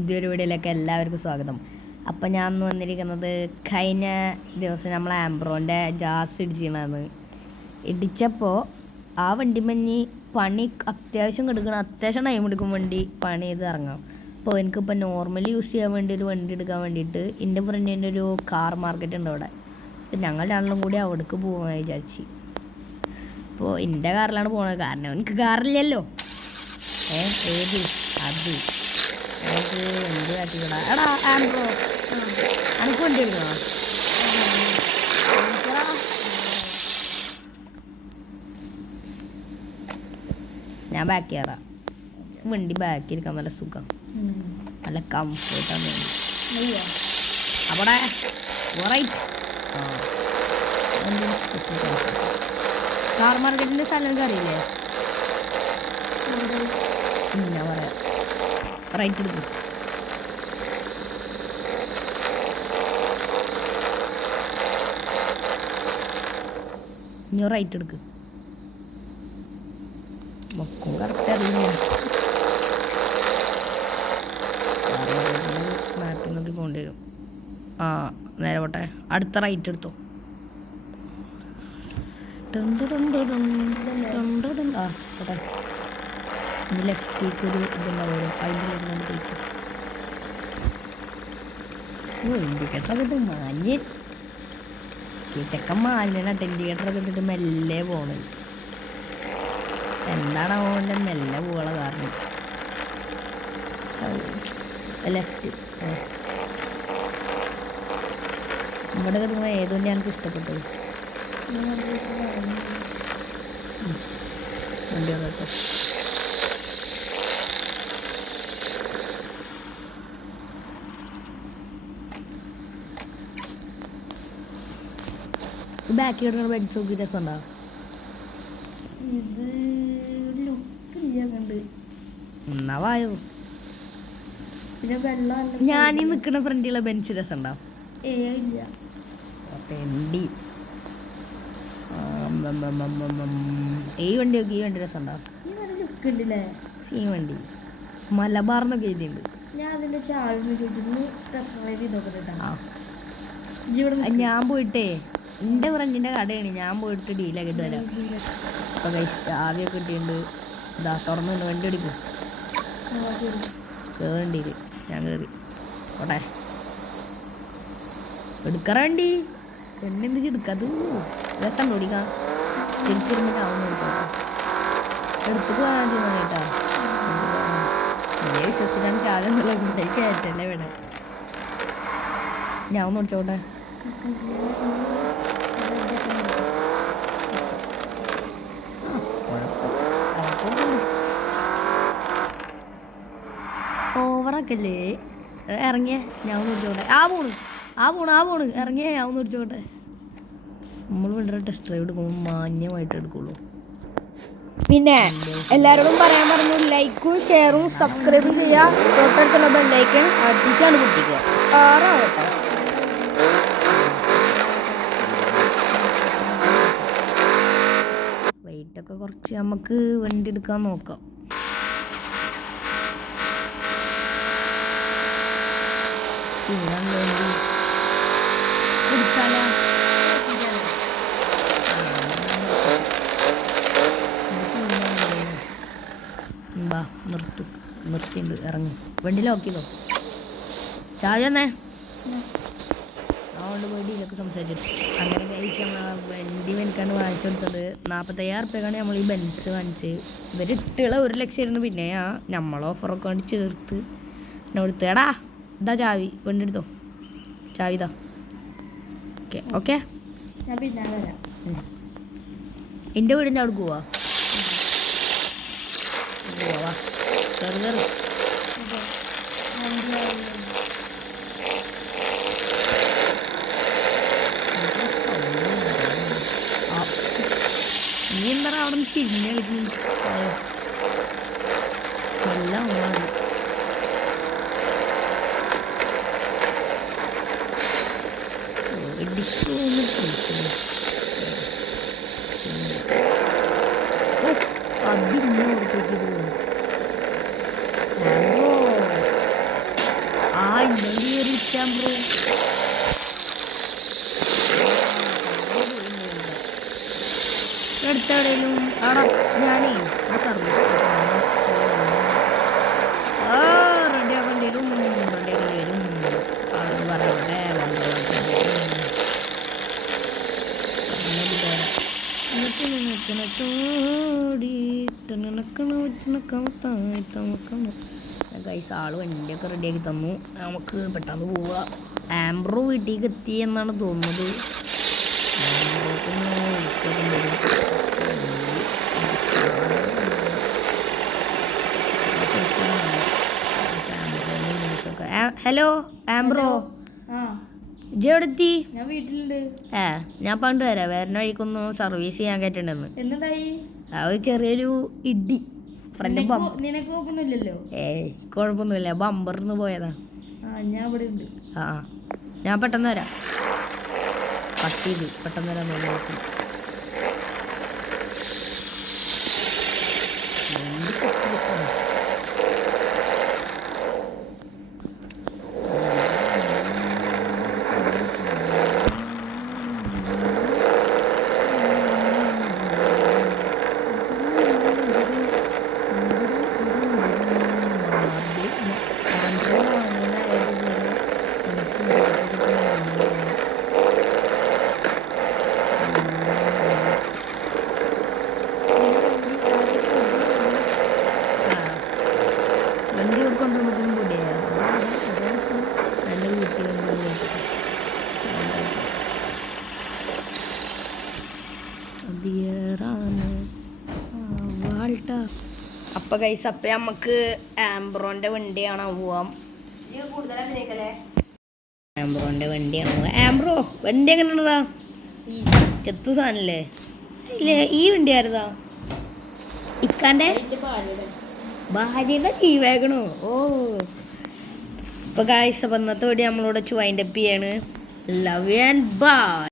പുതിയൊരു വീഡിയോയിലേക്ക് എല്ലാവർക്കും സ്വാഗതം. അപ്പം ഞാൻ ഇന്ന് വന്നിരിക്കുന്നത് കഴിഞ്ഞ ദിവസം നമ്മൾ ആംബ്രോൻ്റെ ജാസ് ഇടിച്ചിരുന്നത്. ഇടിച്ചപ്പോൾ ആ വണ്ടി മഞ്ഞ് പണി അത്യാവശ്യം എടുക്കണം, അത്യാവശ്യം ടൈം എടുക്കും വണ്ടി പണി ചെയ്ത് ഇറങ്ങാം. അപ്പോൾ എനിക്കിപ്പോൾ നോർമലി യൂസ് ചെയ്യാൻ വേണ്ടി ഒരു വണ്ടി എടുക്കാൻ വേണ്ടിയിട്ട് എൻ്റെ ഫ്രണ്ടിൻ്റെ ഒരു കാർ മാർക്കറ്റ് ഉണ്ട് അവിടെ. അപ്പോൾ ഞങ്ങൾ രണ്ടും കൂടി അവിടേക്ക് പോകാൻ വിചാരിച്ച്. അപ്പോൾ എൻ്റെ കാറിലാണ് പോകുന്നത്, കാരണം എനിക്ക് കാറില്ലല്ലോ. ഏത് അത് നമുക്ക് എന്ത് കാട്ടിക്കൂടാ. എടാ ആംബ്രോ, എനിക്ക് വണ്ടി എടുക്കണോ? ഞാൻ ബാക്ക് കയറാം. വണ്ടി ബാക്കി ഇരിക്കാൻ നല്ല സുഖം, നല്ല കംഫർട്ടാണ്. അവിടെ കാർ മാർക്കറ്റിൻ്റെ സ്ഥലം എനിക്ക് അറിയില്ലേ? ഞാൻ പറയാം, റൈറ്റ് എടുക്കും. ഇനി റൈറ്റ് എടുക്ക്. മൊക്കും കറക്റ്റ് അറിയില്ല. മാപ്പിൽ നോക്കി പോകേണ്ടി വരും. ആ നേരെ പോട്ടെ, അടുത്ത റൈറ്റ് എടുത്തോ. ആ പോട്ടെ. ഇനി ലെഫ്റ്റിലേക്ക് ഒരു ഇതുണ്ടാവും, അതിൻ്റെ കൊണ്ട് പോയിക്കും. ഇൻഡിക്കേറ്ററൊക്കെ ഇട്ട് മാഞ്ഞ് ചെക്കൻ മാഞ്ഞനാട്ടെ. ഇൻഡിക്കേറ്ററൊക്കെ ഇട്ടിട്ട് മെല്ലെ പോണത്. എന്താണ് അവൻ്റെ മെല്ലെ പോകാനുള്ള കാരണം? ലെഫ്റ്റ് ഇവിടെ കിട്ടുമ്പോൾ ഏതുകൊണ്ട് എനിക്ക് ഇഷ്ടപ്പെട്ടു. വണ്ടി കേട്ടോ. ബാക്കി കിട്ടുന്ന ബെഡ് നോക്കി രസമുണ്ടാവും. ഇത് ലുക്കില്ല കണ്ട്. എന്നാ വായോ, പിന്നെ വെള്ളം ഞാനീ നിൽക്കുന്ന ഫ്രണ്ടിലുള്ള ബെഞ്ച് രസമുണ്ടാവും. ഈ വണ്ടി നോക്കി, ഈ വണ്ടി രസമുണ്ടാവും. ഈ വണ്ടി മലബാർന്നൊക്കെ എഴുതിയുണ്ട്. ഞാൻ പോയിട്ടേ എൻ്റെ ഫ്രണ്ടിൻ്റെ കടയാണ്, ഞാൻ പോയിട്ട് ഡീലാക്കിയിട്ട് വരാം. അപ്പോൾ കഴിച്ചിട്ട് ആവിയൊക്കെ കിട്ടിയിട്ടുണ്ട്. ഇതാ തുറന്നുണ്ട്, വണ്ടി ഓടിക്കും. കയറണ്ടിയിൽ ഞാൻ കയറി ഓട്ടെ. എടുക്കറ വണ്ടി പെണ്ണെന്ത് എടുക്കാത് രസം ഓടിക്കാം. തിരിച്ചിരുമ്പോൾ ഞാൻ ഓടിച്ചോട്ടെ. എടുത്തിട്ട് പോകാൻ കേട്ടോ. വലിയ വിശ്വസിക്കാൻ ചാലെന്നുള്ള കയറ്റല്ലേ വേണം. ഞാൻ ഒന്ന് ഓടിച്ചോട്ടെ. ഓവറാക്കല്ലേ. ഇറങ്ങിയ ഞാൻ ഒന്ന് ഓടിച്ചോട്ടെ. ആ പോണ് ഇറങ്ങിയ ഞാൻ ഒന്ന് ഓടിച്ചോട്ടെ. നമ്മൾ വേണ്ട ടെസ്റ്റ് ഡ്രൈവ് എടുക്കുമ്പോൾ മാന്യമായിട്ട് എടുക്കുള്ളൂ. പിന്നെ എല്ലാവരോടും പറയാൻ പറഞ്ഞു, ലൈക്കും ഷെയറും സബ്സ്ക്രൈബും ചെയ്യുക. തൊട്ടടുത്തുള്ള ബെല്ലൈക്കൻ അടിച്ചാണ് പൊട്ടിക്കുക. ആറാവട്ടെ. വെയിറ്റൊക്കെ കുറച്ച് നമുക്ക് വണ്ടി എടുക്കാൻ നോക്കാം. എടുത്താലോ? നിർത്തിണ്ട് ഇറങ്ങി വണ്ടി ലോക്കിയതോ. ചാഴന്നേ അതുകൊണ്ട് വണ്ടിയിലൊക്കെ സംസാരിച്ചിട്ട് അങ്ങനെ കഴിച്ച് നമ്മൾ വണ്ടി എനിക്കാണ് വാങ്ങിച്ചു കൊടുത്തത്. 45,000 റുപ്യക്കാണ് നമ്മൾ ഈ ബെൻസ് വാങ്ങിച്ച്. ഇവരിട്ടുള്ള 1 ലക്ഷമായിരുന്നു. പിന്നെ നമ്മൾ ഓഫറൊക്കെ വേണ്ടി ചേർത്ത് എന്നെ കൊടുത്ത്. എടാ ഇതാ ചാവി, വണ്ടി എടുത്തോ, ചാവി ഇതാ. ഓക്കെ ഞാൻ പിന്നെ വരാം. എൻ്റെ വീടിൻ്റെ അവിടെ പോവാ. നീ എന്താ അവിടെ നിന്ന് തിരിഞ്ഞ് കളിക്കുന്നു? എല്ലാം അതിന്നോടത്തേക്ക് പോകും. ബ്രോ എടുത്തെവിടെയും ആടാ ഞാനേ സർവീസ് റെഡിയാക്കേണ്ടി വരും ആളെന്ന് പറഞ്ഞോട്ടെ ഗൈസ് ആള് വണ്ടിയൊക്കെ റെഡിയാക്കി തന്നു. നമുക്ക് പെട്ടെന്ന് പോവുക. ആംബ്രോ വീട്ടിലേക്ക് എത്തി എന്നാണ് തോന്നുന്നത്. ഹലോ ആംബ്രോ, ഇജ്ജ് എവിടെ എത്തി? ഞാൻ വീട്ടിലുണ്ട്. ഞാൻ പണ്ട് വരാം. വേറെ വഴിക്കൊന്ന് സർവീസ് ചെയ്യാൻ കേട്ടിട്ടുണ്ടെന്ന്. എന്തായി? അത് ചെറിയൊരു ഇടി ഫ്രണ്ട് നിനക്ക് കുഴപ്പമൊന്നുമില്ലല്ലോ? കുഴപ്പമൊന്നുമില്ല, ബമ്പറിന്ന് പോയതാ. ഞാൻ ഇവിടെ ഉണ്ട്. ഞാൻ പെട്ടെന്ന് വരാം. കട്ട് ചെയ്ത് പെട്ടെന്ന് വരാൻ നോക്കി. വണ്ടി കൊടുക്കൊണ്ടുമ്പോഴത്തേനും പൊടിയാ എൻ്റെ വീട്ടിൽ അപ്പൊ കൈസ് അപ്പൊ നമുക്ക് ആംബ്രോന്റെ വണ്ടി കാണാൻ പോവാം. ആംബ്രോന്റെ വണ്ടി കാണാൻ പോവാം. ആംബ്രോ വണ്ടി എങ്ങനെയാ? ചെത്തു സാധനല്ലേ? ഇല്ലേ, ഈ വണ്ടി ആയിരുന്നാ ഇക്കാന്റെ ഭാര്യയുടെ ജീവേക്കണോ? ഇപ്പൊ ഗായ്സ് അപ്പൊ ഇന്നത്തെ വീഡിയോ നമ്മളോട് വൈൻഡപ്പ് ചെയ്യാണ്. Love and by.